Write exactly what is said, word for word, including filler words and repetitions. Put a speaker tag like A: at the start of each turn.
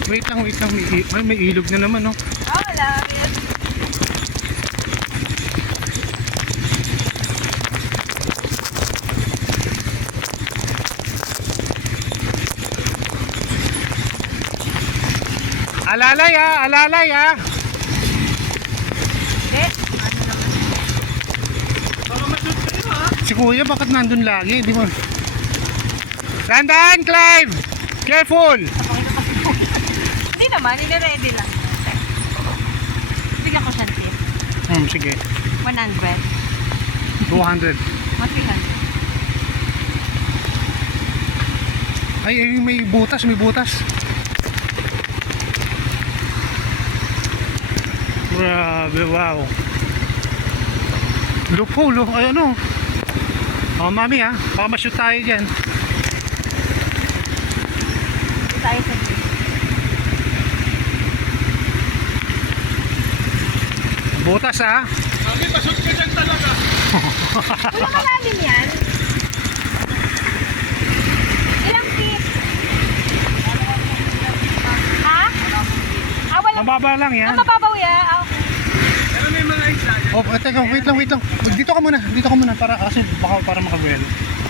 A: Wait lang, wait lang. May, i- ay, may ilog na naman, no?
B: Ah, wala. Yes.
A: Alalay ah, alalay ah.
B: Hindi. Ano naman?
A: Si Kuya bakit nandun lagi? Di mo. Dandan, Clive! Careful!
B: Hindi naman. Nire-ready lang. Bigyan ko siya tip.
A: Hmm, sige.
B: one hundred.
A: two hundred.
B: one three hundred.
A: Ay, ay, may butas, may butas. Grabe, wow. Look po, look. Ay, ano? Oh, mami ha. Baka ma-shoot tayo dyan.
B: Dito tayo sa gate.
A: Butas ha.
C: Mami, pasok ka dyan talaga.
B: Wala malalim yan. Ilang feet? Ha? Ah, walang...
A: Mababa lang yan.
B: Ah, mababaw yan. Ah, okay.
C: Pero may mga isla.
A: Oh, teka, wait lang, wait lang. Dito ka muna, dito ka muna para kasi baka para makabuelo.